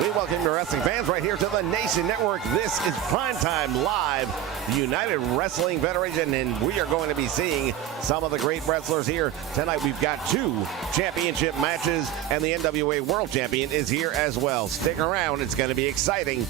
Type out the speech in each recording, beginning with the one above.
We welcome your wrestling fans right here to the Nation Network. This is Primetime Live, the United Wrestling Federation, and we are going to be seeing some of the great wrestlers here. Tonight we've got 2 championship matches, and the NWA World Champion is here as well. Stick around, it's going to be exciting.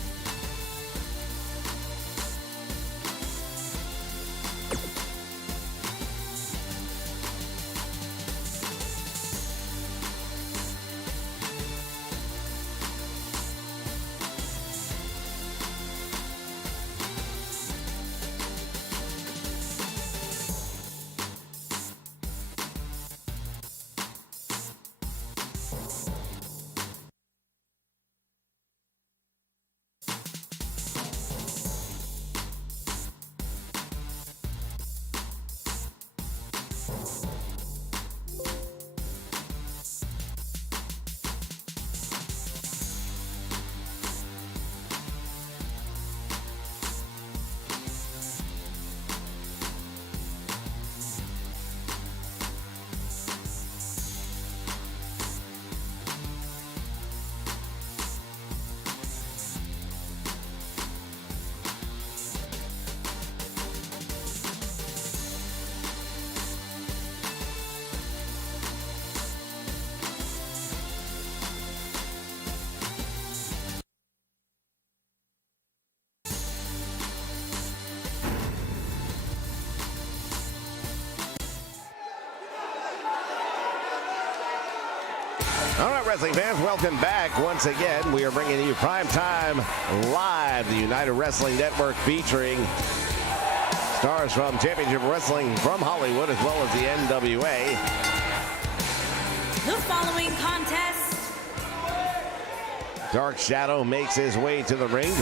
All right, wrestling fans, welcome back once again. We are bringing you Primetime Live, the United Wrestling Network, featuring stars from Championship Wrestling from Hollywood as well as the NWA. The following contest. Dark Shadow makes his way to the ring.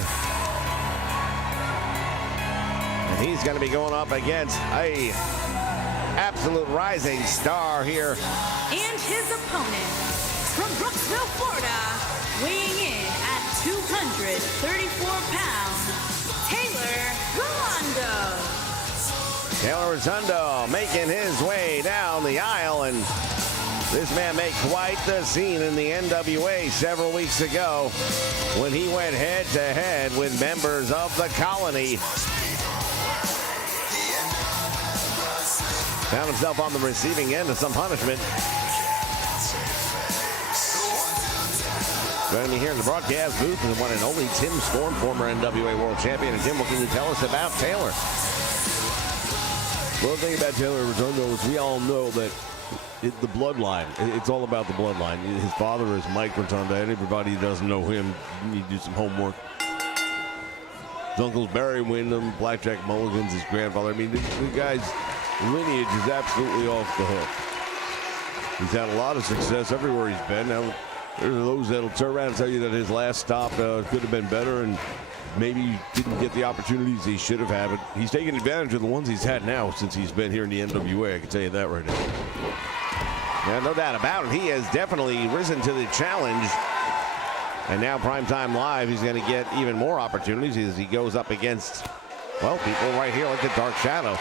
And he's going to be going up against a absolute rising star here. And his opponent, from Brooksville, Florida, weighing in at 234 pounds, Taylor Rolando. Taylor Rotundo making his way down the aisle, and this man made quite the scene in the NWA several weeks ago when he went head-to-head with members of the Colony. Found himself on the receiving end of some punishment. Joining me here in the broadcast booth is the one and only Tim Storm, former NWA World Champion. And Tim, what can you tell us about Taylor? Well, the thing about Taylor Rotundo is we all know that the bloodline, it's all about the bloodline. His father is Mike Rotundo, and everybody who doesn't know him, you need to do some homework. His uncle's Barry Windham, Blackjack Mulligan's his grandfather. I mean, the guy's lineage is absolutely off the hook. He's had a lot of success everywhere he's been. Now, there are those that'll turn around and tell you that his last stop could have been better and maybe didn't get the opportunities he should have had. But he's taken advantage of the ones he's had now since he's been here in the NWA. I can tell you that right now. Yeah, no doubt about it. He has definitely risen to the challenge. And now Primetime Live, he's going to get even more opportunities as he goes up against, well, people right here like the Dark Shadow.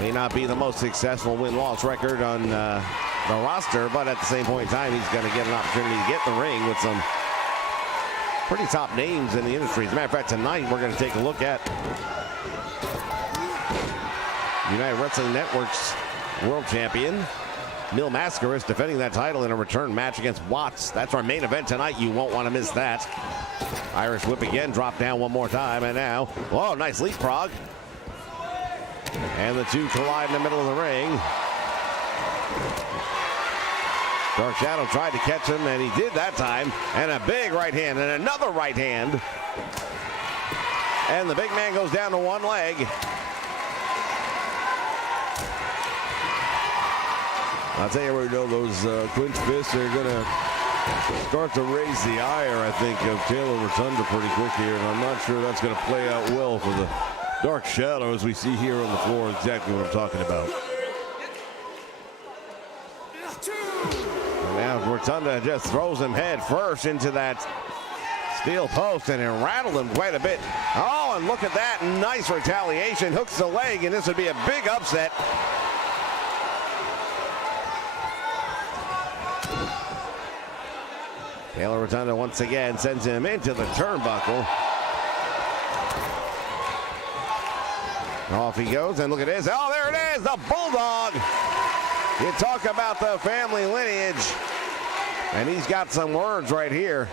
May not be the most successful win-loss record on the roster, but at the same point in time, he's going to get an opportunity to get the ring with some pretty top names in the industry. As a matter of fact, tonight we're going to take a look at United Wrestling Network's World Champion, Mil Mascaras, defending that title in a return match against Watts. That's our main event tonight. You won't want to miss that. Irish whip again, drop down one more time, and now, whoa, nice leapfrog. And the two collide in the middle of the ring. Dark Shadow tried to catch him, and he did that time. And a big right hand, and another right hand. And the big man goes down to one leg. I'll tell you, we know those clenched fists are going to start to raise the ire, I think, of Taylor Rotundo pretty quick here. And I'm not sure that's going to play out well for the Dark Shadow, as we see here on the floor. Exactly what I'm talking about. And now Rotundo just throws him head first into that steel post, and it rattled him quite a bit. Oh, and look at that. Nice retaliation. Hooks the leg, and this would be a big upset. Taylor Rotundo once again sends him into the turnbuckle. Off he goes, and look at this. Oh, there it is, the Bulldog. You talk about the family lineage, and he's got some words right here.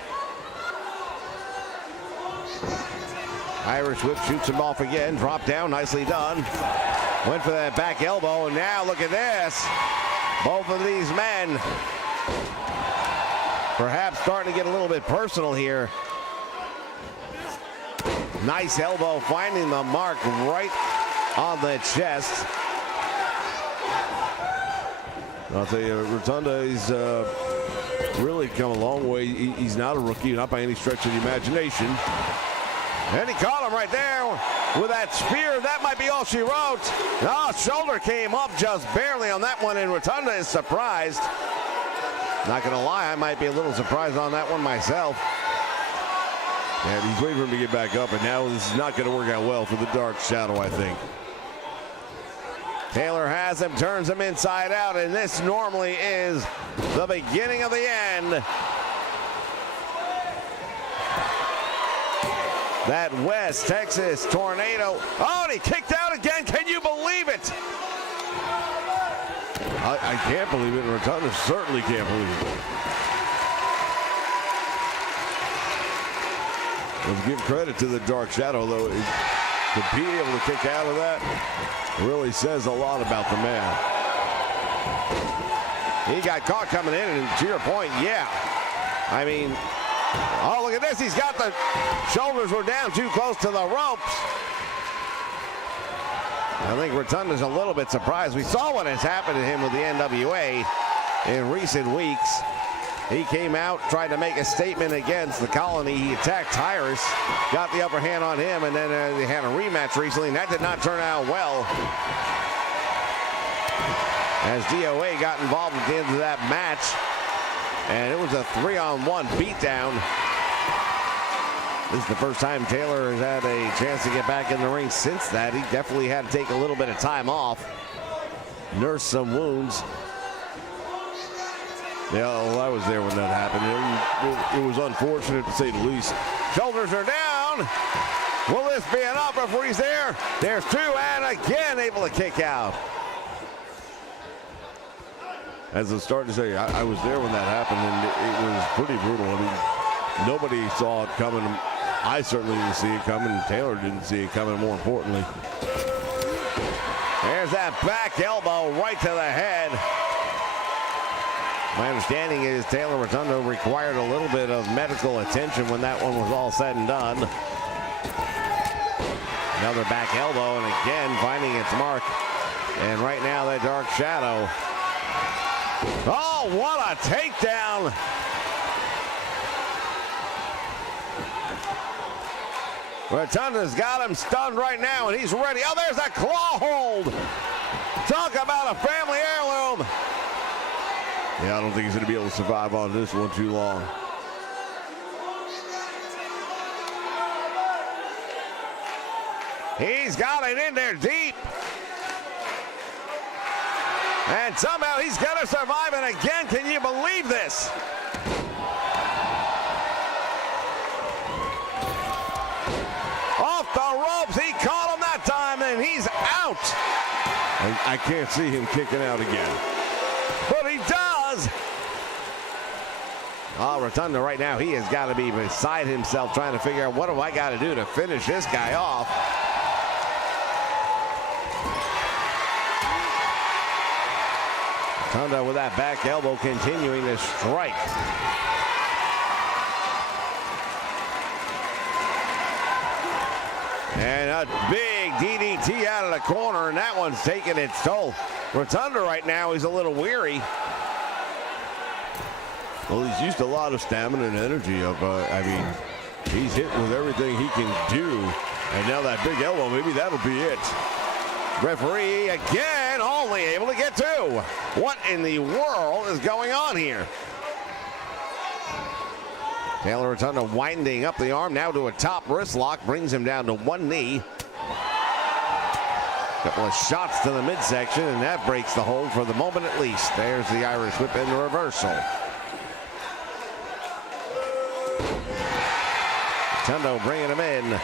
Irish whip shoots him off again. Drop down, nicely done. Went for that back elbow, and now look at this. Both of these men perhaps starting to get a little bit personal here. Nice elbow, finding the mark right on the chest. I'll tell you, Rotunda, he's really come a long way. He's not a rookie, not by any stretch of the imagination. And he caught him right there with that spear. That might be all she wrote. Oh, shoulder came up just barely on that one, and Rotunda is surprised. Not going to lie, I might be a little surprised on that one myself. And he's waiting for him to get back up, and now this is not going to work out well for the Dark Shadow, I think. Taylor has him, turns him inside out, and this normally is the beginning of the end. That West Texas tornado. Oh, and he kicked out again. Can you believe it? I can't believe it. Rotunda certainly can't believe it. Let's give credit to the Dark Shadow, though. To be able to kick out of that really says a lot about the man. He got caught coming in, and to your point, yeah. I mean, oh, look at this. He's got the shoulders were down too close to the ropes. I think Rotunda's a little bit surprised. We saw what has happened to him with the NWA in recent weeks. He came out, tried to make a statement against the Colony. He attacked Tyrus, got the upper hand on him, and then they had a rematch recently, and that did not turn out well. As DOA got involved at the end of that match, and it was a 3-on-1 beatdown. This is the first time Taylor has had a chance to get back in the ring since that. He definitely had to take a little bit of time off, nurse some wounds. Yeah, well, I was there when that happened. It was unfortunate, to say the least. Shoulders are down. Will this be enough before he's there? There's two, and again able to kick out. As I started to say, I was there when that happened, and it was pretty brutal. I mean, nobody saw it coming. I certainly didn't see it coming. Taylor didn't see it coming, more importantly. There's that back elbow right to the head. My understanding is Taylor Rotundo required a little bit of medical attention when that one was all said and done. Another back elbow, and again finding its mark. And right now, the Dark Shadow. Oh, what a takedown! Rotunda's got him stunned right now, and he's ready. Oh, there's that claw hold! Talk about a family heirloom! Yeah, I don't think he's going to be able to survive on this one too long. He's got it in there deep. And somehow he's going to survive, and again, can you believe this? Off the ropes, he caught him that time, and he's out. I can't see him kicking out again. But he does. Oh, Rotunda right now, he has got to be beside himself trying to figure out what do I got to do to finish this guy off. Rotunda with that back elbow continuing to strike. And a big DDT out of the corner, and that one's taking its toll. Rotunda right now, he's a little weary. Well, he's used a lot of stamina and energy. I mean, he's hit with everything he can do. And now that big elbow, maybe that'll be it. Referee again, only able to get two. What in the world is going on here? Taylor Rotunda winding up the arm now to a top wrist lock, brings him down to one knee. Couple of shots to the midsection, and that breaks the hold for the moment at least. There's the Irish whip in the reversal. Rotundo bringing him in.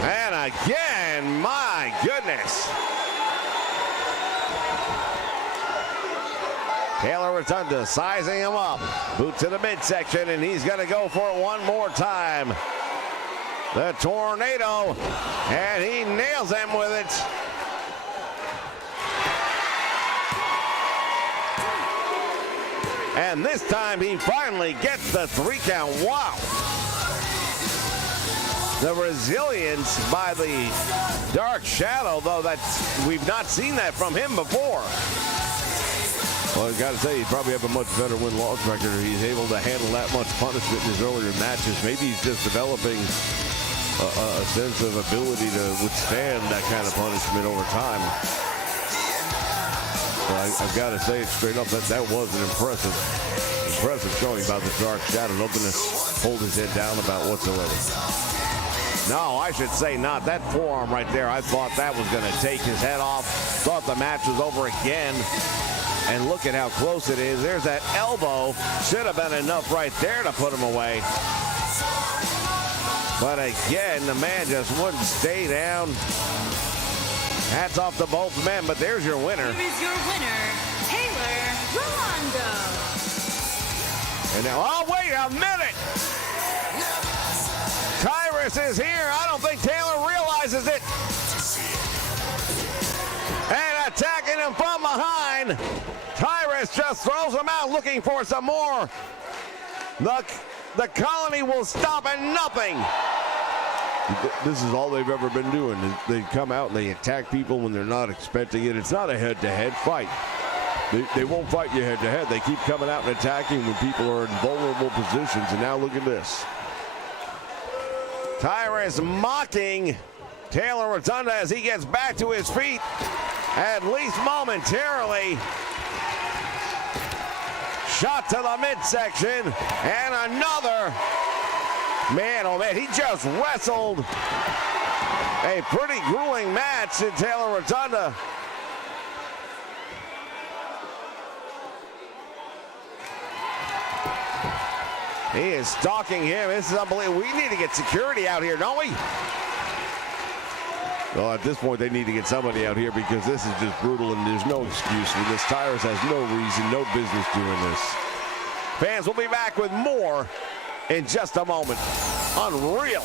And again, my goodness. Taylor Rotunda sizing him up. Boot to the midsection, and he's going to go for it one more time. The tornado, and he nails him with it. And this time he finally gets the 3 count. Wow. The resilience by the Dark Shadow, though, we've not seen that from him before. Well, I got to say, he'd probably have a much better win-loss record if he's able to handle that much punishment in his earlier matches. Maybe he's just developing a sense of ability to withstand that kind of punishment over time. But I've got to say it straight up, that was an impressive showing about the Dark Shadow. Nothing to hold his head down about whatsoever. No, I should say not. That forearm right there, I thought that was going to take his head off. Thought the match was over again. And look at how close it is. There's that elbow. Should have been enough right there to put him away. But again, the man just wouldn't stay down. Hats off to both men, but there's your winner. Here is your winner, Taylor Rolando. And now, oh, wait a minute. Tyrus is here. I don't think Taylor realizes it. And attacking him from behind. Tyrus just throws him out looking for some more. The colony will stop at nothing. This is all they've ever been doing. They come out and they attack people when they're not expecting it. It's not a head-to-head fight. They won't fight you head-to-head. They keep coming out and attacking when people are in vulnerable positions. And now look at this. Tyrus mocking Taylor Rotunda as he gets back to his feet, at least momentarily. Shot to the midsection, and another. Man, oh man, he just wrestled a pretty grueling match in Taylor Rotunda. He is stalking him. This is unbelievable. We need to get security out here, don't we? Well, at this point, they need to get somebody out here because this is just brutal and there's no excuse for this. Tyrus has no reason, no business doing this. Fans, we'll be back with more in just a moment. Unreal.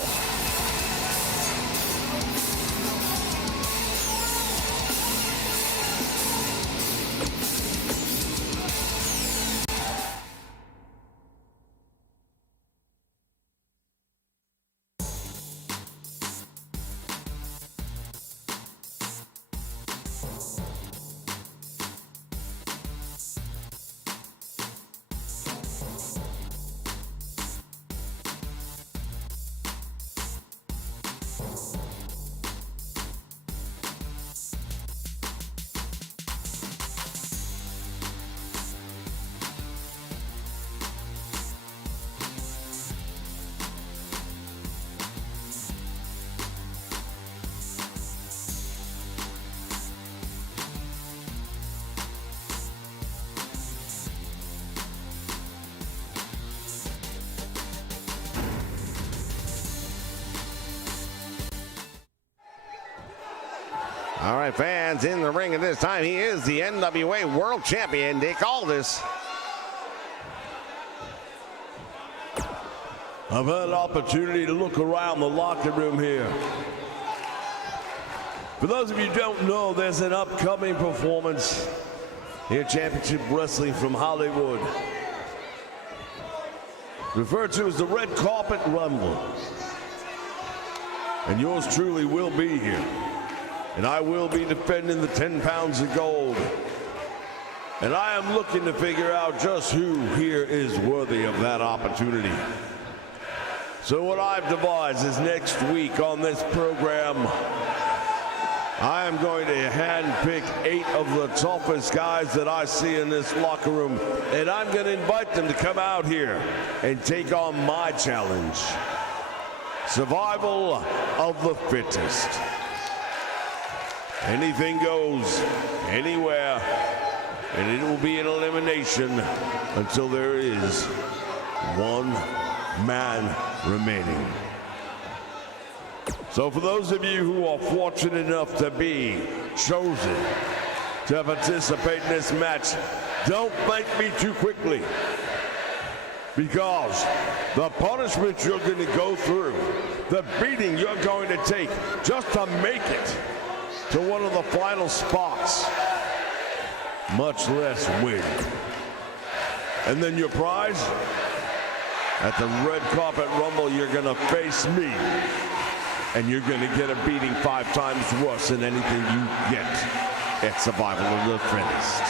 All right, fans, in the ring at this time, he is the NWA World Champion, Nick Aldis. I've had an opportunity to look around the locker room here. For those of you who don't know, there's an upcoming performance here at Championship Wrestling from Hollywood, referred to as the Red Carpet Rumble. And yours truly will be here. And I will be defending the 10 pounds of gold. And I am looking to figure out just who here is worthy of that opportunity. So what I've devised is next week on this program, I am going to handpick 8 of the toughest guys that I see in this locker room. And I'm going to invite them to come out here and take on my challenge. Survival of the fittest. Anything goes, anywhere, And it will be an elimination until there is one man remaining. So for those of you who are fortunate enough to be chosen to participate in this match, don't thank me too quickly, because the punishment you're going to go through, the beating you're going to take just to make it to one of the final spots, much less win. And then your prize, at the red carpet rumble, you're going to face me, and you're going to get a beating 5 times worse than anything you get at Survival of the Fittest.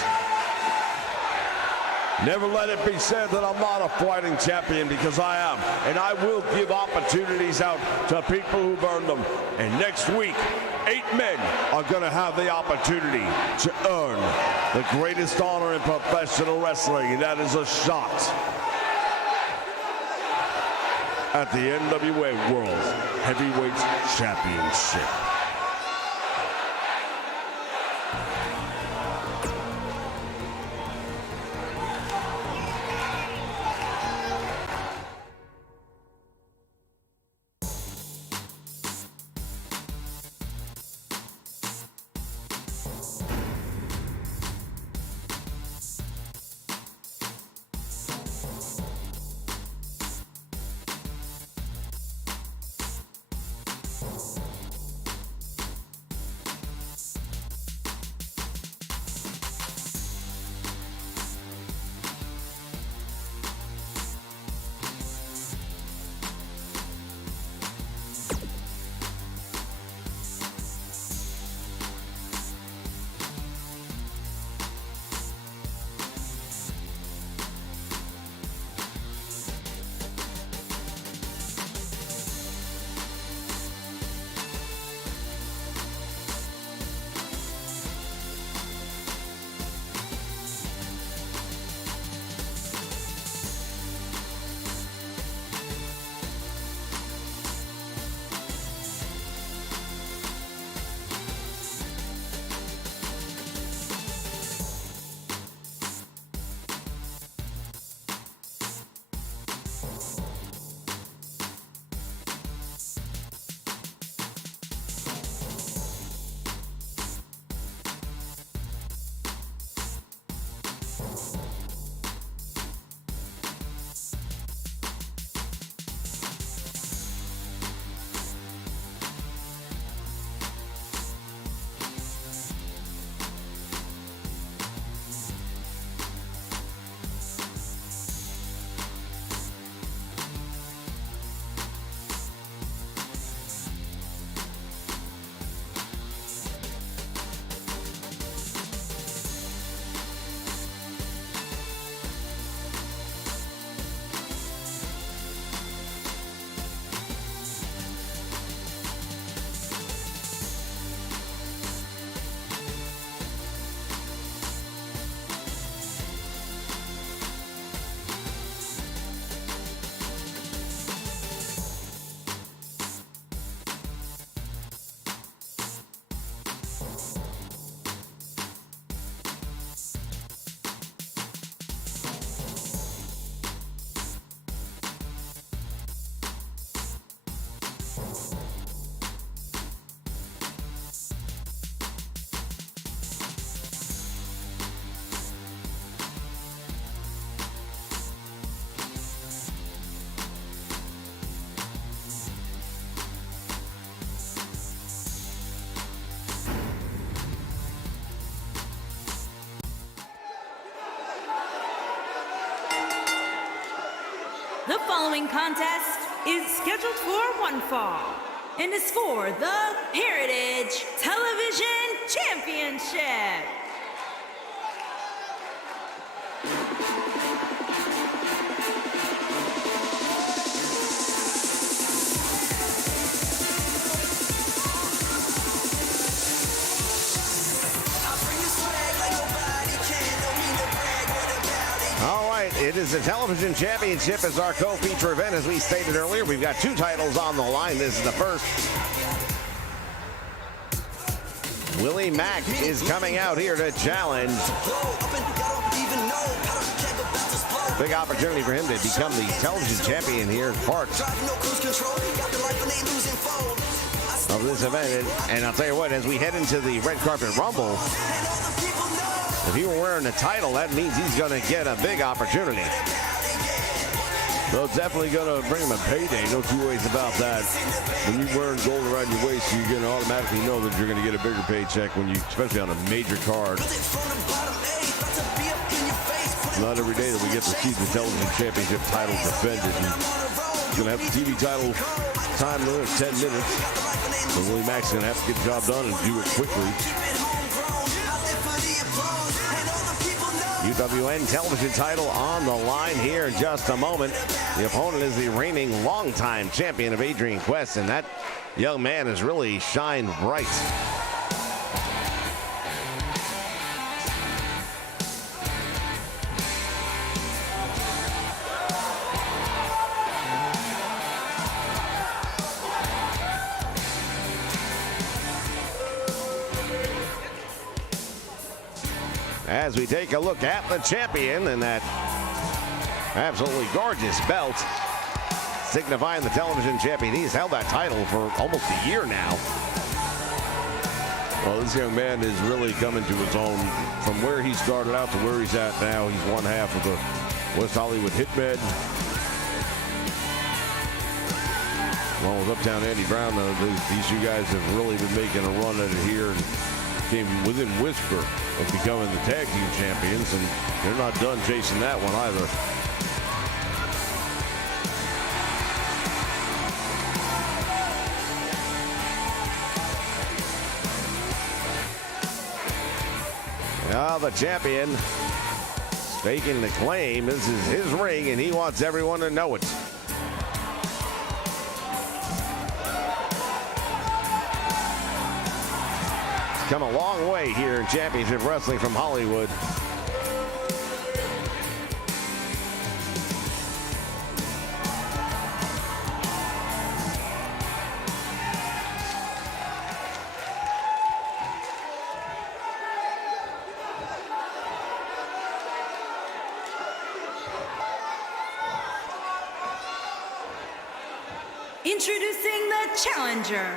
Never let it be said that I'm not a fighting champion, because I am. And I will give opportunities out to people who've earned them. And next week, 8 men are going to have the opportunity to earn the greatest honor in professional wrestling, and that is a shot at the NWA World Heavyweight Championship. The following contest is scheduled for one fall and is for the Heritage Television Championship. It is the Television Championship as our co-feature event. As we stated earlier, we've got 2 titles on the line. This is the first. Willie Mack is coming out here to challenge Big opportunity for him to become the television champion here, part of this event. And I'll tell you what, as we head into the red carpet rumble, if he were wearing the title, that means he's going to get a big opportunity. Well, it's definitely going to bring him a payday. No two ways about that. When you're wearing gold around your waist, you're going to automatically know that you're going to get a bigger paycheck when you, especially on a major card. Not every day that we get to see the television championship title defended. And he's going to have the TV title time limit of 10 minutes. So Willie Mack's going to have to get the job done and do it quickly. UWN television title on the line here in just a moment. The opponent is the reigning longtime champion of Adrian Quest, and that young man has really shined bright. As we take a look at the champion and that absolutely gorgeous belt signifying the television champion. He's held that title for almost a year now. Well, this young man is really coming to his own. From where he started out to where he's at now, he's one half of the West Hollywood Hitmen. Along with Uptown Andy Brown, these two guys have really been making a run at it here and came within whisper of becoming the tag team champions, and they're not done chasing that one either. Now the champion staking the claim. This is his ring, and he wants everyone to know it. Come a long way here in championship wrestling from Hollywood. Introducing the challenger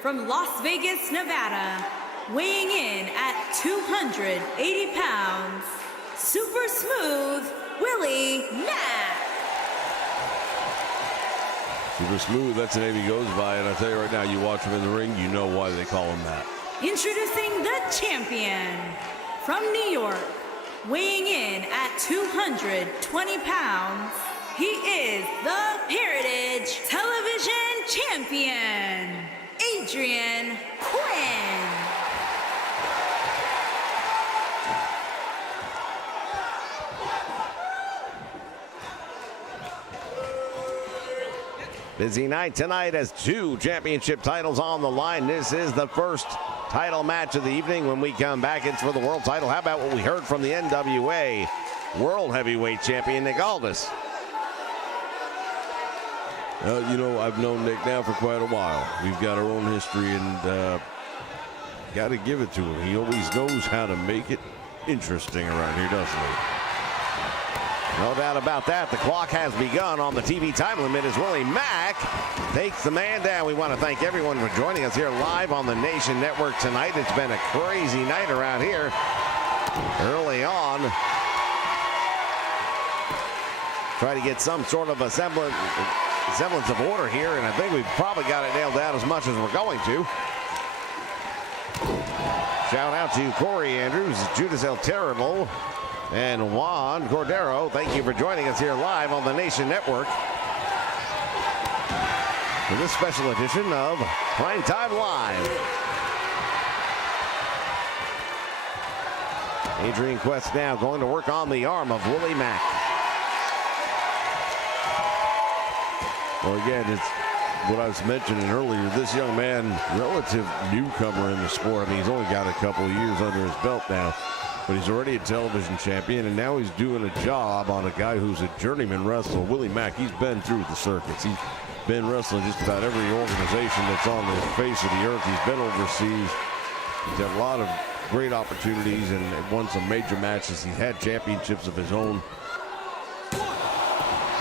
from Las Vegas, Nevada, weighing in at 280 pounds, super smooth, Willie Mack. Super smooth, that's the name he goes by, and I tell you right now, you watch him in the ring, you know why they call him that. Introducing the champion from New York, weighing in at 220 pounds, he is the Heritage Television Champion, Adrian Quinn. Busy night tonight as two championship titles on the line. This is the first title match of the evening. When we come back, it's for the world title. How about what we heard from the NWA World Heavyweight Champion, Nick Aldis? You know, I've known Nick now for quite a while. We've got our own history, and got to give it to him. He always knows how to make it interesting around here, doesn't he? No doubt about that. The clock has begun on the TV time limit as Willie Mack takes the man down. We want to thank everyone for joining us here live on the Nation Network tonight. It's been a crazy night around here early on. Try to get some sort of a semblance of order here, and I think we've probably got it nailed down as much as we're going to. Shout out to Corey Andrews, Judas El Terrible, and Juan Cordero. Thank you for joining us here live on the Nation Network for this special edition of Prime Time Live. Adrian Quest now going to work on the arm of Willie Mack. Well, again, it's what I was mentioning earlier. This young man, relative newcomer in the sport. I mean, he's only got a couple of years under his belt now, but he's already a television champion, and now he's doing a job on a guy who's a journeyman wrestler. Willie Mack, he's been through the circuits. He's been wrestling just about every organization that's on the face of the earth. He's been overseas. He's had a lot of great opportunities and won some major matches. He's had championships of his own.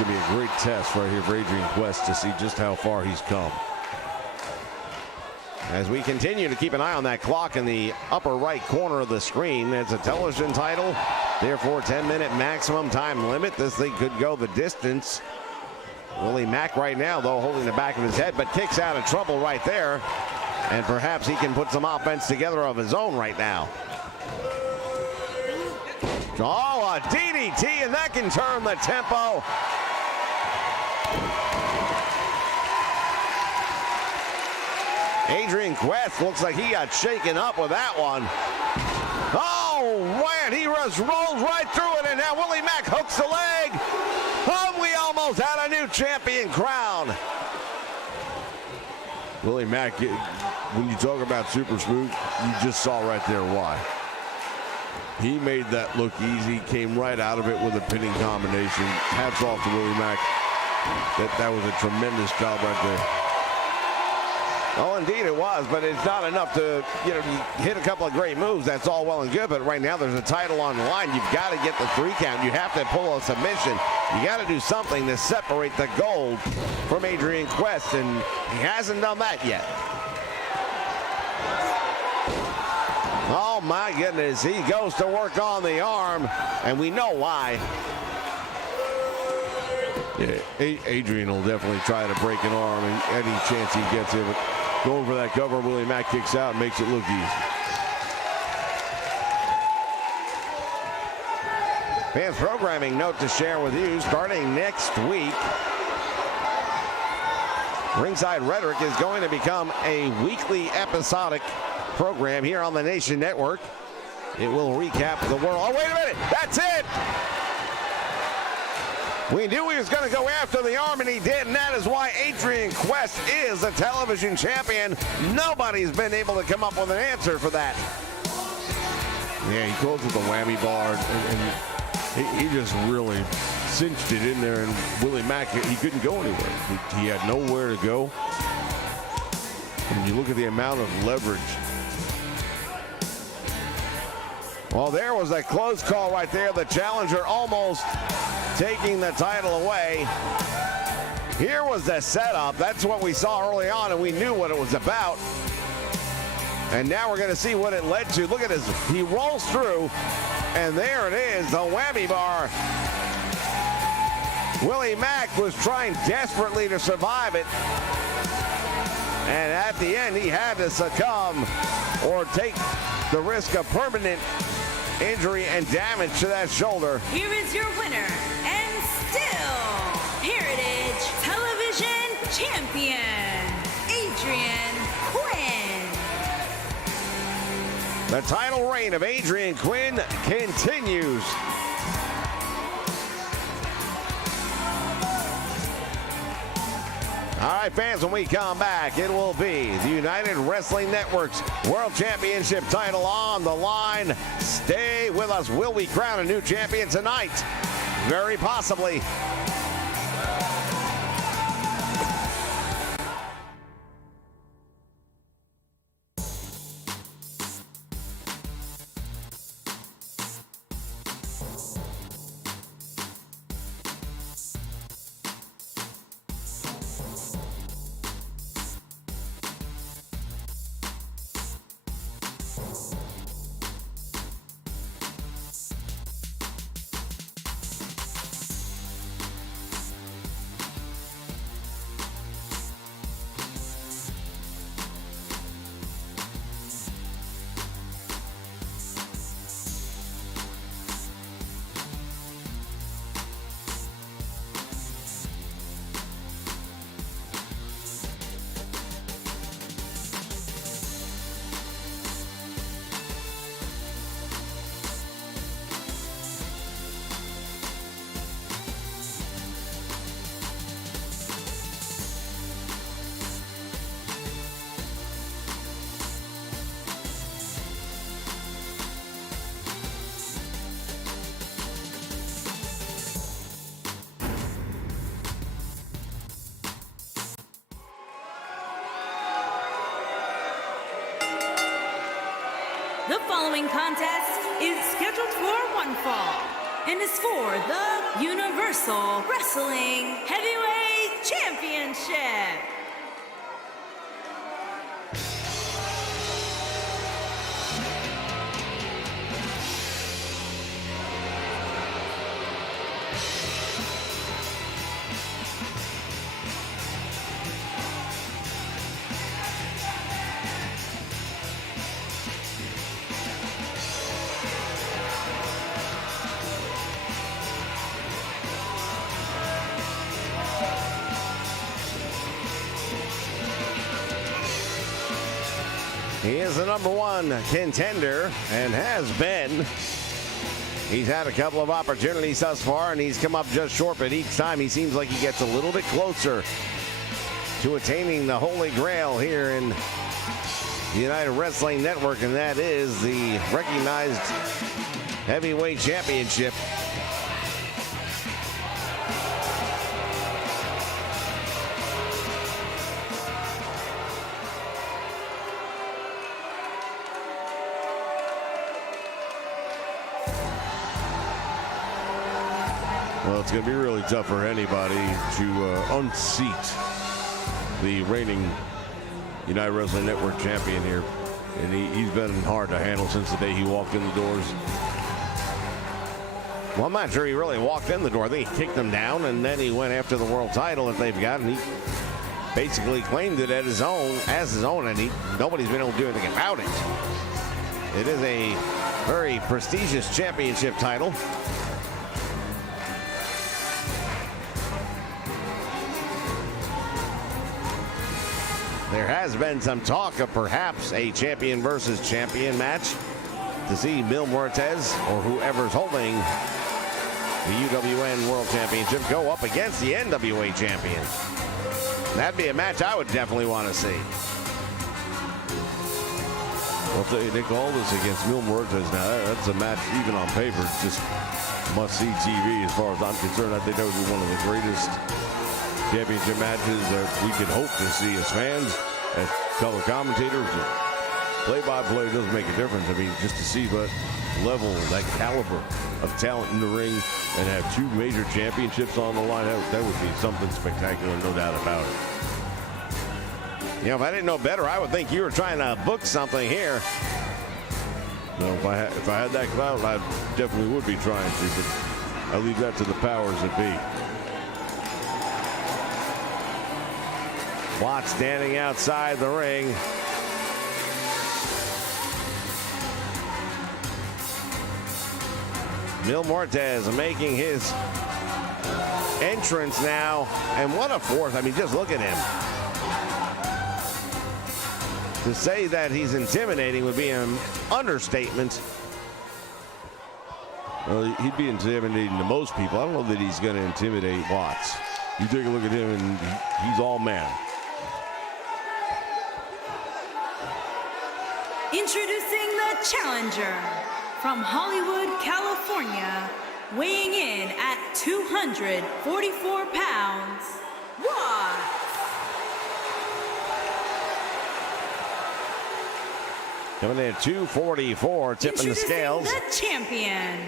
going to be a great test right here for Adrian Quest to see just how far he's come. As we continue to keep an eye on that clock in the upper right corner of the screen, it's a television title, therefore 10-minute maximum time limit. This thing could go the distance. Willie Mack right now, though, holding the back of his head, but kicks out of trouble right there. And perhaps he can put some offense together of his own right now. Oh, a DDT, and that can turn the tempo. Adrian Quest looks like he got shaken up with that one. Oh, man, he just rolls right through it, and now Willie Mack hooks the leg. Oh, we almost had a new champion crown. Willie Mack, when you talk about super smooth, you just saw right there why. He made that look easy, came right out of it with a pinning combination. Hats off to Willie Mack. That was a tremendous job right there. Oh, indeed it was, but it's not enough to, you hit a couple of great moves. That's all well and good, but right now there's a title on the line. You've got to get the 3 count. You have to pull a submission. You got to do something to separate the gold from Adrian Quest, and he hasn't done that yet. Oh, my goodness. He goes to work on the arm, and we know why. Yeah, Adrian will definitely try to break an arm any chance he gets here, but going for that cover, Willie Mack kicks out and makes it look easy. Fans programming note to share with you starting next week. Ringside Rhetoric is going to become a weekly episodic program here on the Nation Network. It will recap the world. Oh, wait a minute. That's it. We knew he was going to go after the arm, and he did, and that is why Adrian Quest is the television champion. Nobody's been able to come up with an answer for that. Yeah, he calls it the whammy bar, and he just really cinched it in there, and Willie Mack, he couldn't go anywhere. He had nowhere to go. When you look at the amount of leverage. Well, there was a close call right there. The challenger almost taking the title away. Here was the setup. That's what we saw early on, and we knew what it was about. And now we're going to see what it led to. Look at this. He rolls through, and there it is, the whammy bar. Willie Mack was trying desperately to survive it. And at the end, he had to succumb or take the risk of permanent injury and damage to that shoulder. Here is your winner, and still Heritage Television Champion, Adrian Quinn. The title reign of Adrian Quinn continues. All right, fans, when we come back, it will be the United Wrestling Network's World Championship title on the line. Stay with us. Will we crown a new champion tonight? Very possibly. The following contest is scheduled for one fall. and is for the Universal Wrestling Heavyweight Championship. He is the #1 contender and has been. He's had a couple of opportunities thus far, and he's come up just short, but each time he seems like he gets a little bit closer to attaining the Holy Grail here in the United Wrestling Network, and that is the recognized Heavyweight Championship. Well, it's going to be really tough for anybody to unseat the reigning United Wrestling Network champion here. And he's been hard to handle since the day he walked in the doors. Well, I'm not sure he really walked in the door. I think he kicked him down, and then he went after the world title that they've got, and he basically claimed it as his own, and nobody's been able to do anything about it. It is a very prestigious championship title. There has been some talk of perhaps a champion versus champion match to see Mil Muertes or whoever's holding the UWN World Championship go up against the NWA champion. That'd be a match I would definitely want to see. Well, they call this against Mil Muertes now. That's a match, even on paper, just must-see TV as far as I'm concerned. I think that would be one of the greatest championship matches that we could hope to see as fans, as color commentators. Play-by-play doesn't make a difference. I mean, just to see that level, that caliber of talent in the ring and have two major championships on the line, that would be something spectacular, no doubt about it. You know, if I didn't know better, I would think you were trying to book something here. No, if I had that clout, I definitely would be trying to, but I leave that to the powers that be. Watt standing outside the ring. Mil Muertes making his entrance now, and what a force. I mean, just look at him. To say that he's intimidating would be an understatement. Well, he'd be intimidating to most people. I don't know that he's going to intimidate Watts. You take a look at him, and he's all man. Introducing the challenger from Hollywood, California, weighing in at 244 pounds, Watt. Coming in at 244, tipping the scales. The champion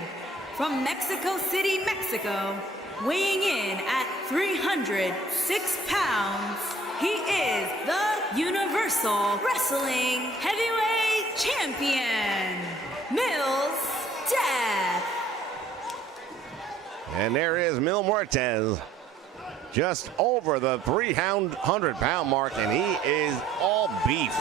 from Mexico City, Mexico, weighing in at 306 pounds. He is the Universal Wrestling Heavyweight Champion, Mills Death. And there is Mil Muertes, just over the 300-pound mark, and he is all beef.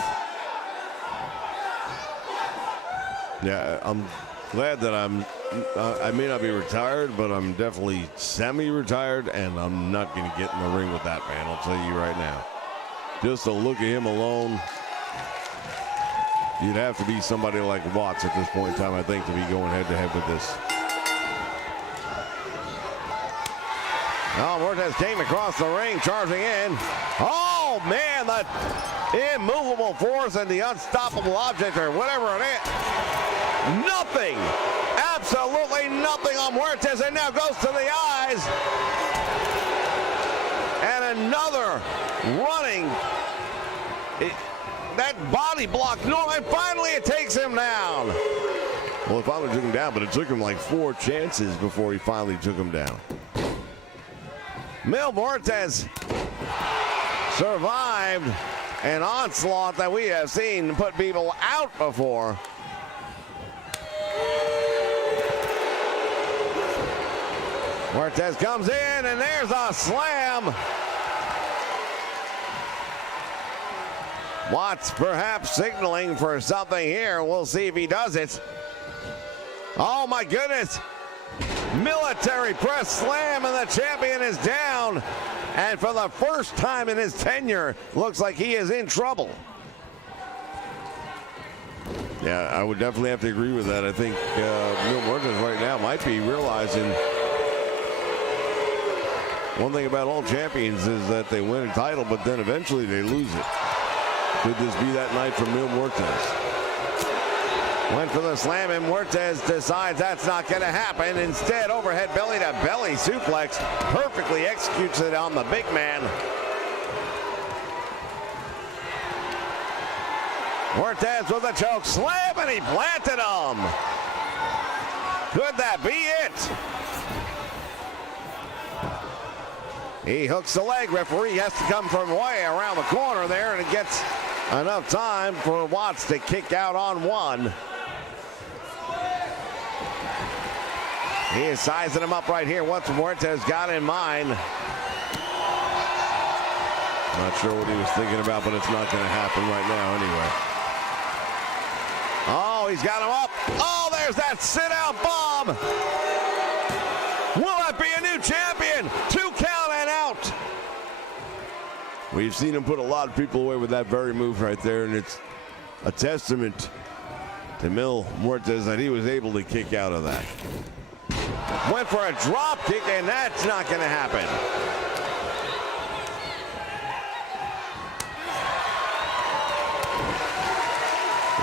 Yeah, I'm glad that I may not be retired, but I'm definitely semi-retired, and I'm not going to get in the ring with that man, I'll tell you right now. Just to look at him alone, you'd have to be somebody like Watts at this point in time, I think, to be going head-to-head with this. Oh, Muertes came across the ring, charging in. Oh, man, the immovable force and the unstoppable object, or whatever it is. Nothing, absolutely nothing on Muertes, and now goes to the eyes. And another running. That body block, no, and finally it takes him down. Well, he finally took him down, but it took him like 4 chances before he finally took him down. Mil Muertes survived an onslaught that we have seen put people out before. Muertes comes in, and there's a slam. Watts perhaps signaling for something here. We'll see if he does it. Oh my goodness. Military press slam, and the champion is down. And for the first time in his tenure, looks like he is in trouble. Yeah, I would definitely have to agree with that. I think Mil Muertes right now might be realizing one thing about all champions is that they win a title, but then eventually they lose it. Could this be that night for Mil Muertes? Went for the slam, and Muertes decides that's not going to happen. Instead, overhead belly-to-belly suplex. Perfectly executes it on the big man. Muertes with a choke slam, and he planted him. Could that be it? He hooks the leg. Referee has to come from way around the corner there, and it gets enough time for Watts to kick out on one. He is sizing him up right here. What's Muertes got in mind? Not sure what he was thinking about, but it's not going to happen right now anyway. Oh, he's got him up. Oh, there's that sit-out bomb. Will that be a new champion? 2 count and out. We've seen him put a lot of people away with that very move right there, and it's a testament to Mil Muertes that he was able to kick out of that. Went for a drop kick, and that's not going to happen.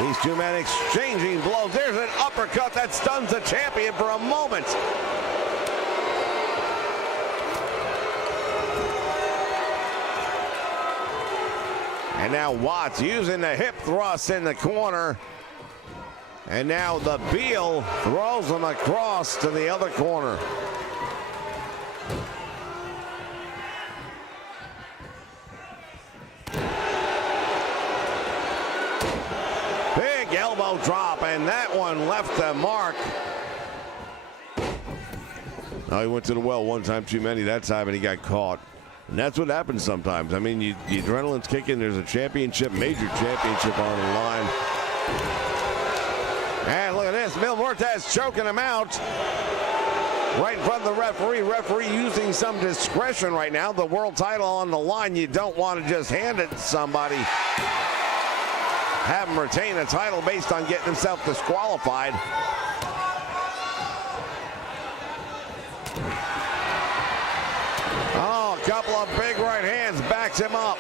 These two men exchanging blows. There's an uppercut that stuns the champion for a moment. And now Watts using the hip thrust in the corner. And now the Beal throws him across to the other corner. Big elbow drop, and that one left the mark. Oh, he went to the well one time too many that time, and he got caught. And that's what happens sometimes. I mean, the adrenaline's kicking. There's a championship, major championship on the line. And look at this, Mil Muertes choking him out right in front of the referee. Referee using some discretion right now. The world title on the line. You don't want to just hand it to somebody. Have him retain the title based on getting himself disqualified. Oh, a couple of big right hands backs him up.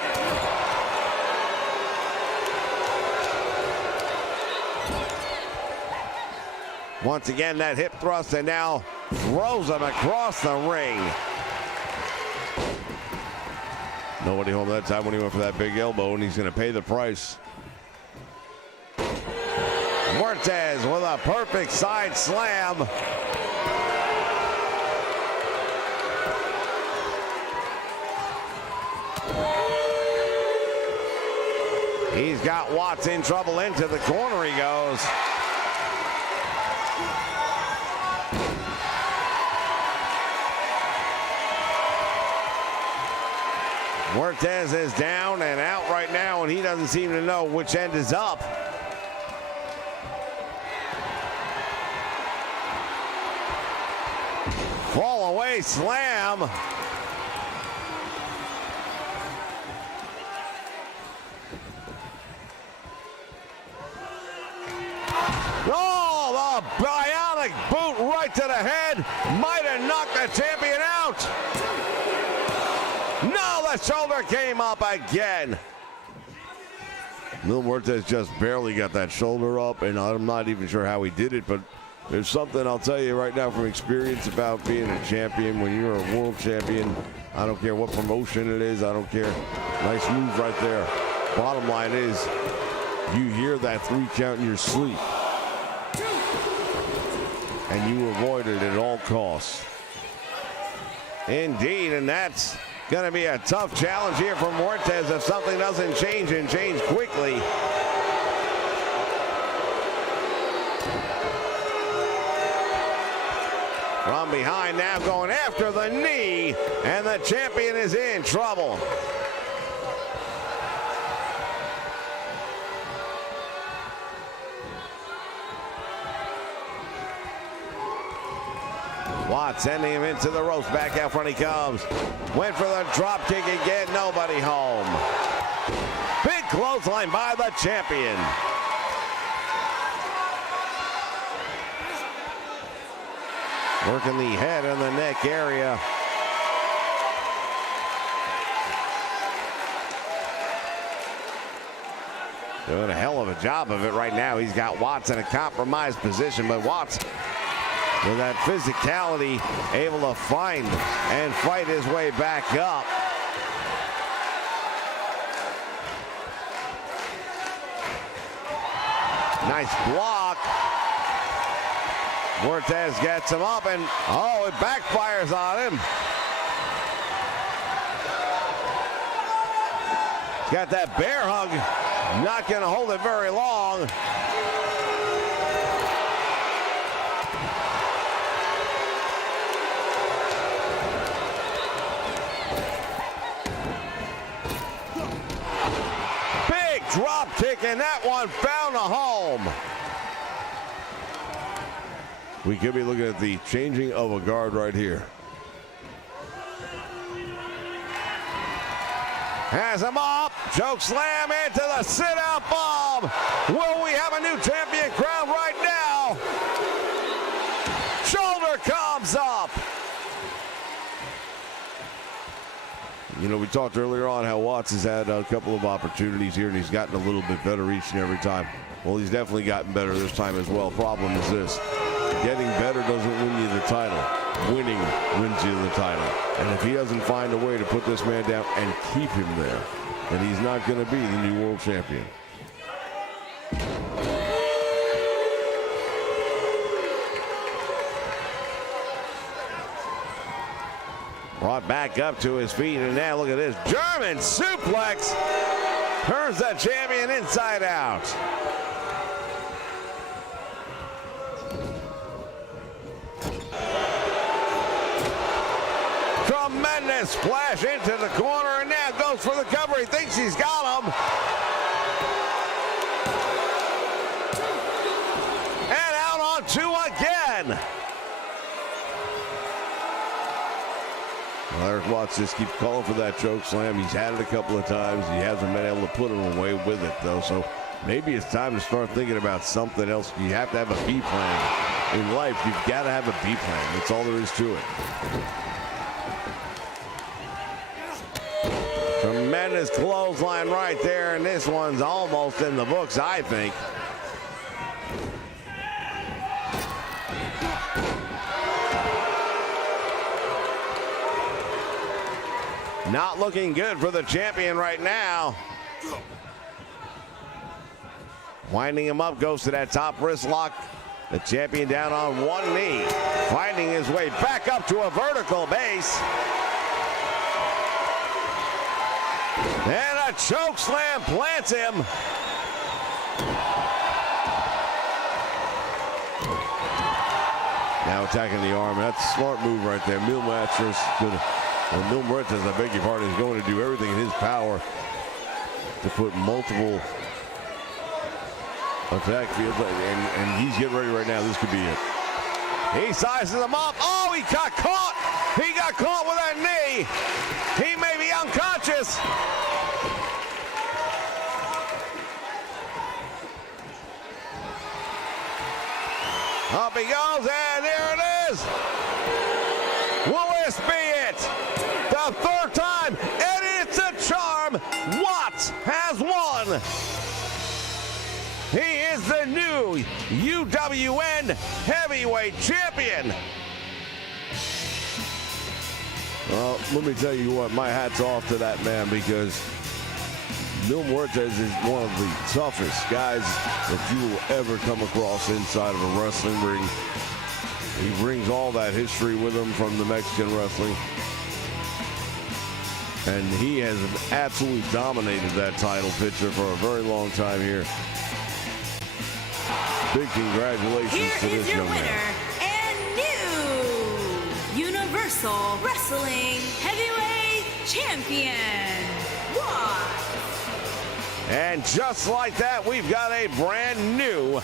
Once again, that hip thrust, and now throws him across the ring. Nobody home that time when he went for that big elbow, and he's going to pay the price. Muertes with a perfect side slam. He's got Watts in trouble. Into the corner he goes. Muertes is down and out right now, and he doesn't seem to know which end is up. Fall away slam. Oh, the bionic boot right to the head. Might have knocked the champion out. No, the shoulder came up again. Mil Muertes just barely got that shoulder up, and I'm not even sure how he did it, but there's something I'll tell you right now from experience about being a champion. When you're a world champion, I don't care what promotion it is, I don't care. Nice move right there. Bottom line is, you hear that 3 count in your sleep. and you avoid it at all costs. Indeed, and that's going to be a tough challenge here for Muertes if something doesn't change and change quickly. From behind now, going after the knee, and the champion is in trouble. Watts sending him into the ropes. Back out front he comes. Went for the drop kick again. Nobody home. Big clothesline by the champion. Working the head and the neck area. Doing a hell of a job of it right now. He's got Watts in a compromised position, but Watts, with that physicality, able to find and fight his way back up. Nice block. Muertes gets him up, and oh, it backfires on him. He's got that bear hug. Not going to hold it very long. Drop kick, and that one found a home. We could be looking at the changing of a guard right here. Has him up. Choke slam into the sit-out bomb. Will we have a new champion crowned right now? Shoulder comes up. You know, we talked earlier on how Watts has had a couple of opportunities here, and he's gotten a little bit better each and every time. Well, he's definitely gotten better this time as well. Problem is this: getting better doesn't win you the title. Winning wins you the title. And if he doesn't find a way to put this man down and keep him there, then he's not going to be the new world champion. Brought back up to his feet, and now look at this German suplex. Turns the champion inside out. Tremendous splash into the corner, and now goes for the cover. He thinks he's got him. And out on two again. Eric Watts just keeps calling for that choke slam. He's had it a couple of times. He hasn't been able to put him away with it, though. So maybe it's time to start thinking about something else. You have to have a B plan. In life, you've got to have a B plan. That's all there is to it. Tremendous clothesline right there, and this one's almost in the books, I think. Not looking good for the champion right now. Winding him up, goes to that top wrist lock. The champion down on one knee, finding his way back up to a vertical base. And a choke slam plants him. Now attacking the arm. That's a smart move right there. Mil Muertes, I beg your pardon, is going to do everything in his power to put multiple attack fields, and he's getting ready right now. This could be it. He sizes him up. Oh, he got caught. He got caught with that knee. He may be unconscious. Up he goes, and there it is. Will this be it? The third time, and it's a charm. Watts has won. He is the new UWN Heavyweight Champion. Well, let me tell you what, my hat's off to that man, because Mil Muertes is one of the toughest guys that you will ever come across inside of a wrestling ring. He brings all that history with him from the Mexican wrestling. And he has absolutely dominated that title picture for a very long time here. Big congratulations Here to is this your young winner man. and new Universal Wrestling Heavyweight Champion, And just like that, we've got a brand new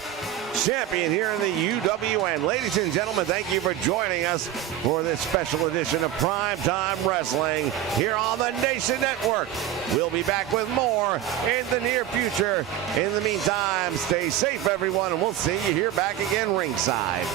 champion here in the UWN. Ladies and gentlemen, thank you for joining us for this special edition of Primetime Wrestling here on the Nation Network. We'll be back with more in the near future. In the meantime, stay safe, everyone, and we'll see you here back again ringside.